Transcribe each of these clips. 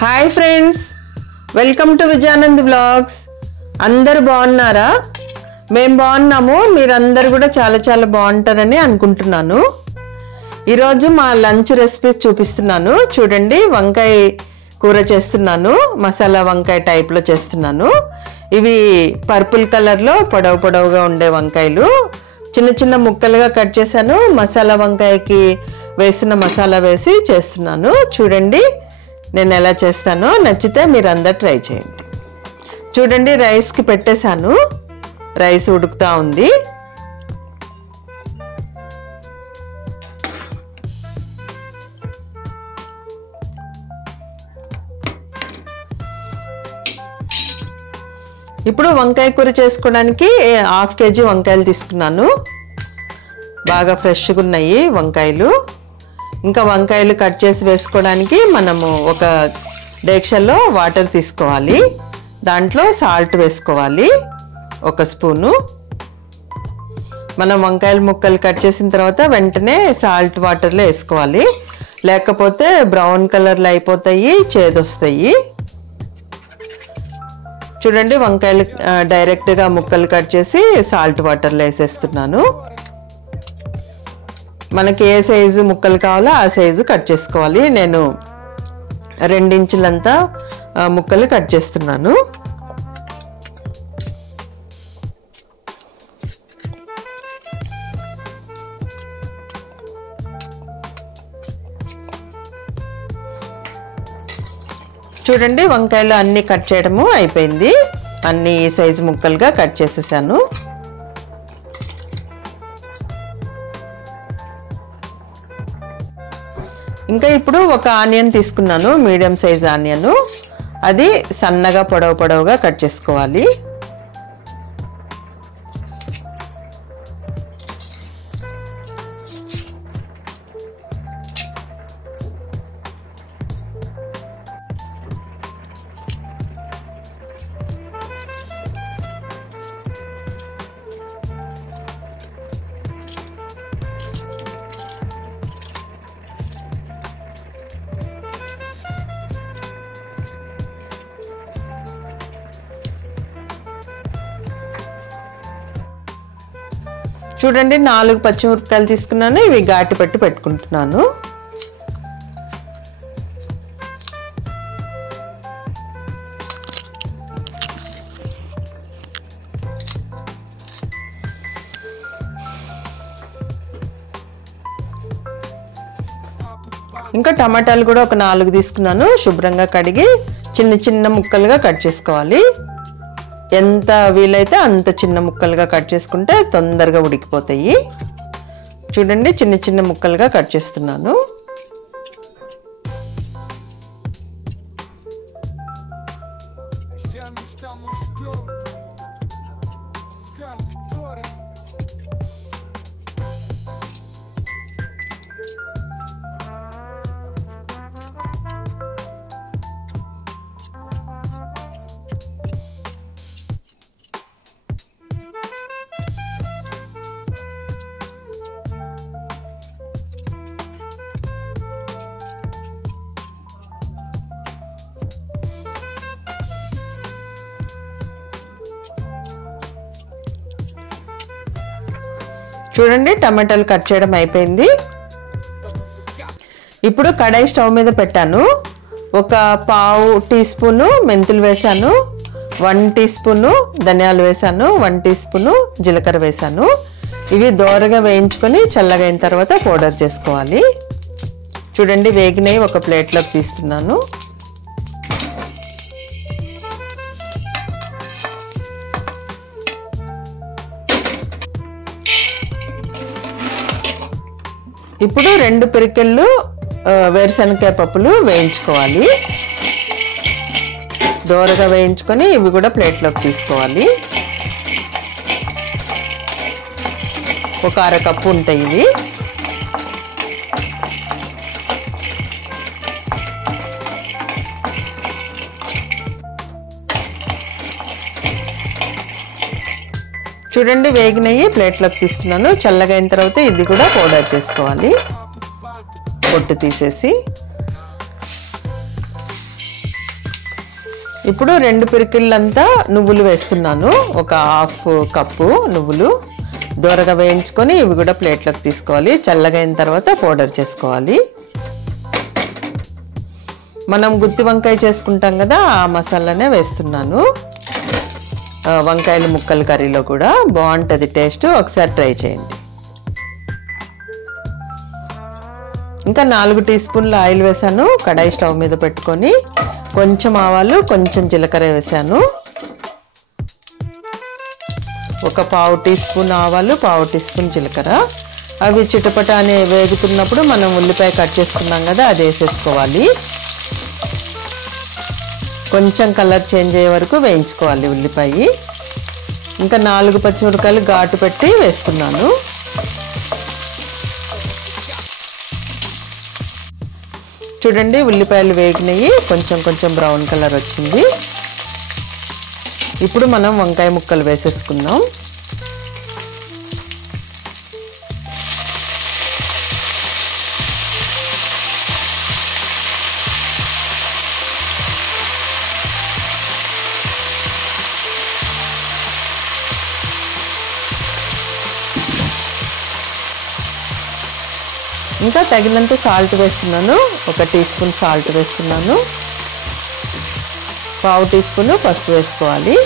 Hi friends, welcome to Vijayanand blogs. అందరు బాగున్నారా? మేము బాగున్నాము. మీరందరూ కూడా చాలా చాలా బాగుంటారని అనుకుంటున్నాను. ఈరోజు మా లంచ్ రెసిపీస్ చూపిస్తున్నాను. చూడండి, వంకాయ కూర చేస్తున్నాను. మసాలా వంకాయ టైప్లో చేస్తున్నాను. ఇవి పర్పుల్ కలర్లో పొడవు పొడవుగా ఉండే వంకాయలు చిన్న చిన్న ముక్కలుగా కట్ చేశాను. మసాలా వంకాయకి వేసిన మసాలా వేసి చేస్తున్నాను. చూడండి నేను ఎలా చేస్తానో. నచ్చితే మీరు అందరు ట్రై చేయండి. చూడండి, రైస్కి పెట్టేశాను. రైస్ ఉడుకుతా ఉంది. ఇప్పుడు వంకాయ కూర చేసుకోవడానికి 1/2 kg వంకాయలు తీసుకున్నాను. బాగా ఫ్రెష్గా ఉన్నాయి వంకాయలు. ఇంకా వంకాయలు కట్ చేసి వేసుకోవడానికి మనము ఒక డేక్షల్లో వాటర్ తీసుకోవాలి. దాంట్లో సాల్ట్ వేసుకోవాలి 1 స్పూను. మనం వంకాయల ముక్కలు కట్ చేసిన తర్వాత వెంటనే సాల్ట్ వాటర్లో వేసుకోవాలి, లేకపోతే బ్రౌన్ కలర్లో అయిపోతాయి, చేదొస్తాయి. చూడండి, వంకాయలు డైరెక్ట్గా ముక్కలు కట్ చేసి సాల్ట్ వాటర్లో వేసేస్తున్నాను. మనకి ఏ సైజు ముక్కలు కావాలో ఆ సైజు కట్ చేసుకోవాలి. నేను 2 ఇంచులంతా ముక్కలు కట్ చేస్తున్నాను. చూడండి, వంకాయలు అన్నీ కట్ చేయడము అయిపోయింది. అన్ని ఈ సైజు ముక్కలుగా కట్ చేసేసాను. ఇంకా ఇప్పుడు ఒక ఆనియన్ తీసుకున్నాను, మీడియం సైజ్ ఆనియన్. అది సన్నగా పొడవుగా కట్ చేసుకోవాలి. చూడండి, 4 పచ్చిమిరపకాయలు తీసుకున్నాను. ఇవి ఘాటు పెట్టి పెట్టుకుంటున్నాను. ఇంకా టమాటాలు కూడా ఒక 4 తీసుకున్నాను. శుభ్రంగా కడిగి చిన్న చిన్న ముక్కలుగా కట్ చేసుకోవాలి. ఎంత వీలైతే అంత చిన్న ముక్కలుగా కట్ చేసుకుంటే తొందరగా ఉడికిపోతాయి. చూడండి, చిన్న చిన్న ముక్కలుగా కట్ చేస్తున్నాను. చూడండి, టమాటాలు కట్ చేయడం అయిపోయింది. ఇప్పుడు కడాయి స్టవ్ మీద పెట్టాను. ఒక 1/2 టీ స్పూను మెంతులు వేసాను, 1 టీ స్పూను ధనియాలు వేసాను, 1 టీ స్పూను జీలకర్ర వేసాను. ఇవి దోరగా వేయించుకొని చల్లగైన తర్వాత పౌడర్ చేసుకోవాలి. చూడండి, వేగినవి ఒక ప్లేట్లోకి తీస్తున్నాను. ఇప్పుడు 2 పిరికెళ్ళు వేరుశనగకాయ పప్పులు వేయించుకోవాలి. దోరగా వేయించుకొని ఇవి కూడా ప్లేట్లోకి తీసుకోవాలి. ఒక 1/2 కప్పు ఉంటాయి ఇవి. చూడండి, వేగినవి ప్లేట్లోకి తీస్తున్నాను. చల్లగైన తర్వాత ఇది కూడా పౌడర్ చేసుకోవాలి. పొట్టు తీసేసి ఇప్పుడు 2 పిరికిళ్ళంతా నువ్వులు వేస్తున్నాను. ఒక హాఫ్ కప్పు నువ్వులు దోరగా వేయించుకొని ఇవి కూడా ప్లేట్లోకి తీసుకోవాలి. చల్లగైన తర్వాత పౌడర్ చేసుకోవాలి. మనం గుత్తి వంకాయ చేసుకుంటాం కదా, ఆ మసాలానే వేస్తున్నాను. వంకాయలు ముక్కల కర్రీలో కూడా బాగుంటుంది టేస్ట్. ఒకసారి ట్రై చేయండి. ఇంకా 4 టీ స్పూన్ల ఆయిల్ వేసాను. కడాయి స్టవ్ మీద పెట్టుకొని కొంచెం ఆవాలు, కొంచెం జీలకర్ర వేసాను. ఒక పావు టీ స్పూన్ ఆవాలు, పావు టీ స్పూన్ జీలకర్ర. అవి చిటపట అని వేగుతున్నప్పుడు మనం ఉల్లిపాయ కట్ చేసుకున్నాం కదా, అది వేసేసుకోవాలి. కొంచెం కలర్ చేంజ్ అయ్యే వరకు వేయించుకోవాలి ఉల్లిపాయ. ఇంకా 4 పచ్చిమిరపకాయలు ఘాటు పెట్టి వేస్తున్నాను. చూడండి, ఉల్లిపాయలు వేగినాయి, కొంచెం కొంచెం బ్రౌన్ కలర్ వచ్చింది. ఇప్పుడు మనం వంకాయ ముక్కలు వేసేసుకుందాం. ఇంకా తగినంత సాల్ట్ వేస్తున్నాను. 1 టీ స్పూన్ సాల్ట్ వేస్తున్నాను. పావు టీ స్పూన్ పసుపు వేసుకోవాలి.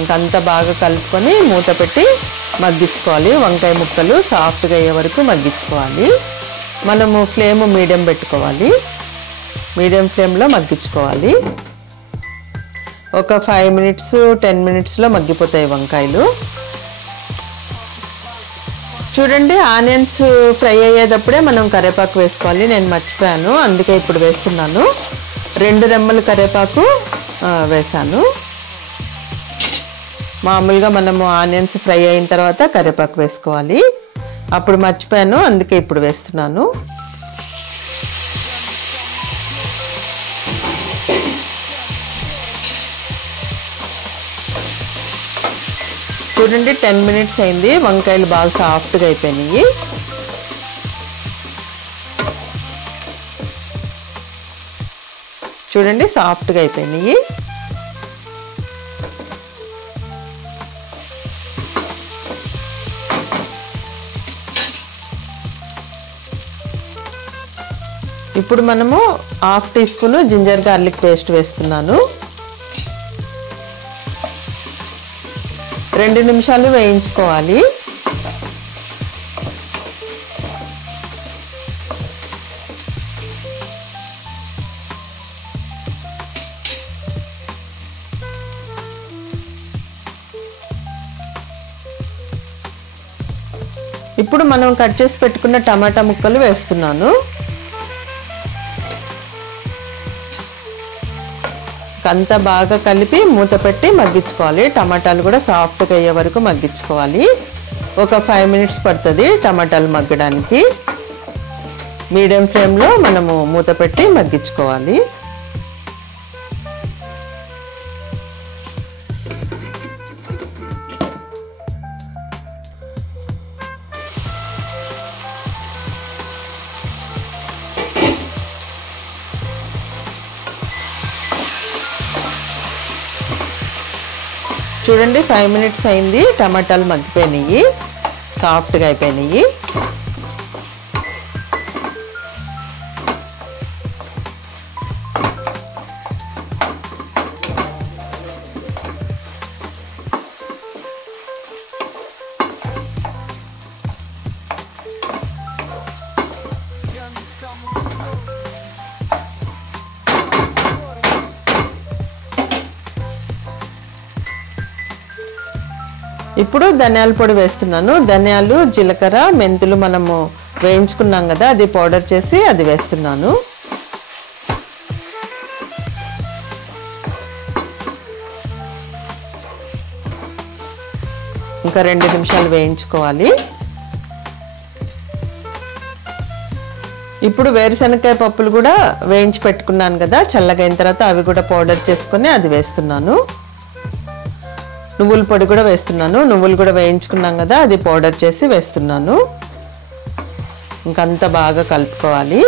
ఇంకంతా బాగా కలుపుకొని మూత పెట్టి మగ్గించుకోవాలి. వంకాయ ముక్కలు సాఫ్ట్గా అయ్యే వరకు మగ్గించుకోవాలి. మనము ఫ్లేమ్ మీడియం పెట్టుకోవాలి. మీడియం ఫ్లేమ్లో మగ్గించుకోవాలి. ఒక 5 మినిట్స్ 10 మినిట్స్లో మగ్గిపోతాయి వంకాయలు. చూడండి, ఆనియన్స్ ఫ్రై అయ్యేటప్పుడే మనం కరివేపాకు వేసుకోవాలి. నేను మర్చిపోయాను, అందుకే ఇప్పుడు వేస్తున్నాను. 2 రెమ్మలు కరివేపాకు వేసాను. మామూలుగా మనము ఆనియన్స్ ఫ్రై అయిన తర్వాత కరివేపాకు వేసుకోవాలి. అప్పుడు మర్చిపోయాను, అందుకే ఇప్పుడు వేస్తున్నాను. చూడండి, 10 మినిట్స్ అయింది. వంకాయలు బాగా సాఫ్ట్గా అయిపోయినాయి. చూడండి, సాఫ్ట్గా అయిపోయినాయి. ఇప్పుడు మనము 1/2 teaspoon ginger garlic paste వేస్తున్నాను. 2 నిమిషాలు వేయించుకోవాలి. ఇప్పుడు మనం కట్ చేసి పెట్టుకున్న టమాటా ముక్కలు వేస్తున్నాను. అంతా బాగా కలిపి మూత పెట్టి మగ్గించుకోవాలి. టమాటాలు కూడా సాఫ్ట్గా అయ్యే వరకు మగ్గించుకోవాలి. ఒక 5 మినిట్స్ పడుతుంది టమాటాలు మగ్గడానికి. మీడియం ఫ్లేమ్లో మనము మూత పెట్టి మగ్గించుకోవాలి. చూడండి, 5 మినిట్స్ అయింది. టమాటాలు మగ్గిపోయినాయి, సాఫ్ట్గా అయిపోయినాయి. ఇప్పుడు ధనియాల పొడి వేస్తున్నాను. ధనియాలు, జీలకర్ర, మెంతులు మనము వేయించుకున్నాం కదా, అది పౌడర్ చేసి అది వేస్తున్నాను. ఇంకా 2 నిమిషాలు వేయించుకోవాలి. ఇప్పుడు వేరుశనగకాయ పప్పులు కూడా వేయించి పెట్టుకున్నాను కదా, చల్లగైన తర్వాత అవి కూడా పౌడర్ చేసుకొని అది వేస్తున్నాను. నువ్వుల పొడి కూడా వేస్తున్నాను. నువ్వులు కూడా వేయించుకున్నాం కదా, అది పౌడర్ చేసి వేస్తున్నాను. ఇంకంతా బాగా కలుపుకోవాలి.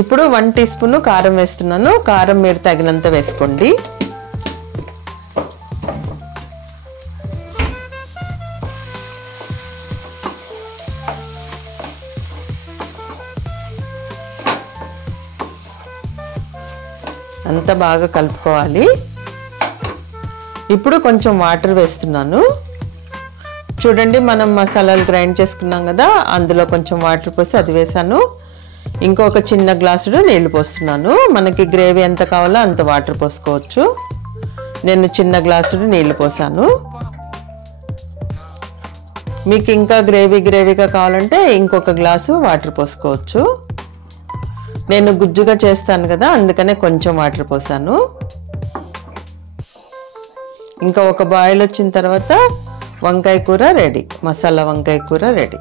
ఇప్పుడు 1 టీ స్పూన్ కారం వేస్తున్నాను. కారం మీరు తగినంత వేసుకోండి. అంతా బాగా కలుపుకోవాలి. ఇప్పుడు కొంచెం వాటర్ వేస్తున్నాను. చూడండి, మనం మసాలాలు గ్రైండ్ చేసుకున్నాం కదా, అందులో కొంచెం వాటర్ పోసి అది వేసాను. ఇంకొక చిన్న గ్లాసుడు నీళ్లు పోస్తున్నాను. మనకి గ్రేవీ ఎంత కావాలో అంత వాటర్ పోసుకోవచ్చు. నేను చిన్న గ్లాసుడు నీళ్లు పోసాను. మీకు ఇంకా గ్రేవీగా కావాలంటే ఇంకొక గ్లాసు వాటర్ పోసుకోవచ్చు. నేను గుజ్జుగా చేస్తాను కదా, అందుకనే కొంచెం వాటర్ పోసాను. ఇంకా ఒక బాయిల్ వచ్చిన తర్వాత వంకాయ కూర రెడీ. మసాలా వంకాయ కూర రెడీ.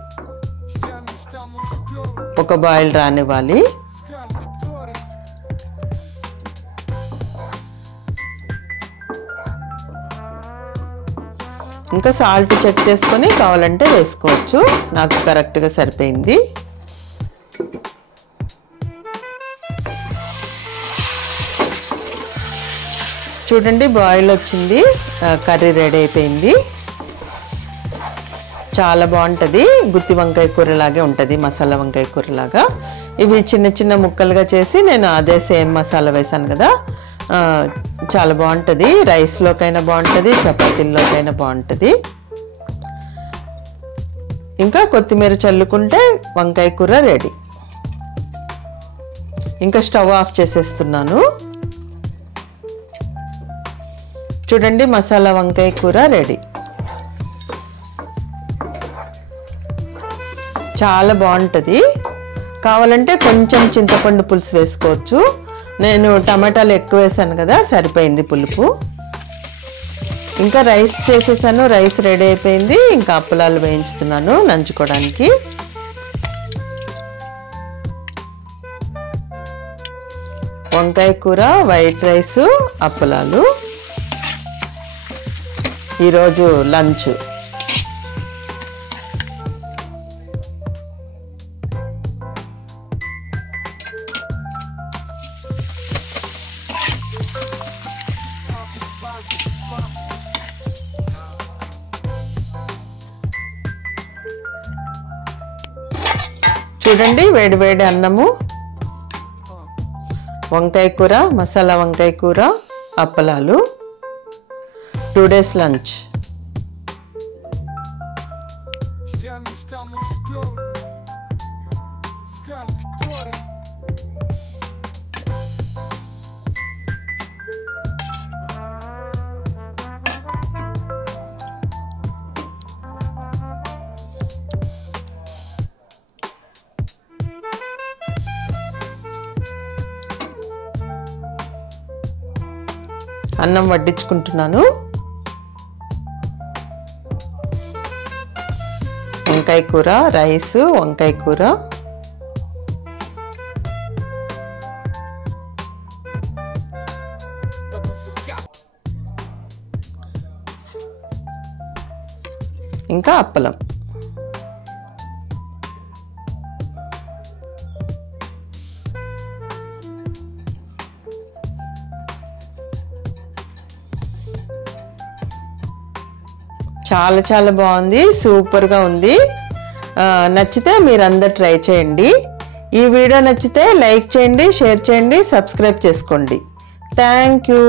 ఒక బాయిల్ రానివ్వాలి. ఇంకా సాల్ట్ చెక్ చేసుకొని కావాలంటే వేసుకోవచ్చు. నాకు కరెక్ట్గా సరిపోయింది. చూడండి, బాయిల్ వచ్చింది. కర్రీ రెడీ అయిపోయింది. చాలా బాగుంటుంది. గుత్తి వంకాయ కూరలాగే ఉంటుంది, మసాలా వంకాయ కూరలాగా. ఇవి చిన్న చిన్న ముక్కలుగా చేసి నేను అదే సేమ్ మసాలా వేసాను కదా, చాలా బాగుంటుంది. రైస్లోకైనా బాగుంటుంది, చపాతీల్లోకైనా బాగుంటుంది. ఇంకా కొత్తిమీర చల్లుకుంటే వంకాయ కూర రెడీ. ఇంకా స్టవ్ ఆఫ్ చేసేస్తున్నాను. చూడండి, మసాలా వంకాయ కూర రెడీ. చాలా బాగుంటుంది. కావాలంటే కొంచెం చింతపండు పులుసు వేసుకోవచ్చు. నేను టమాటాలు ఎక్కువ వేసాను కదా, సరిపోయింది పులుపు. ఇంకా రైస్ చేసేసాను. రైస్ రెడీ అయిపోయింది. ఇంకా అప్పలాలు వేయించుతున్నాను నంచుకోవడానికి. వంకాయ కూర, వైట్ రైస్, అప్పలాలు ఈరోజు లంచ్. చూడండి, వేడి వేడి అన్నము, వంకాయ కూర, మసాలా వంకాయ కూర, అప్పలాలు. 2 days లంచ్. అన్నం వడ్డించుకుంటున్నాను. వంకాయ కూర, రైస్, వంకాయ కూర. ఇంకా అప్పలం. చాలా చాలా బాగుంది. సూపర్గా ఉంది. నచ్చితే మీరందరూ ట్రై చేయండి. ఈ వీడియో నచ్చితే లైక్ చేయండి, షేర్ చేయండి, సబ్స్క్రైబ్ చేసుకోండి. Thank you.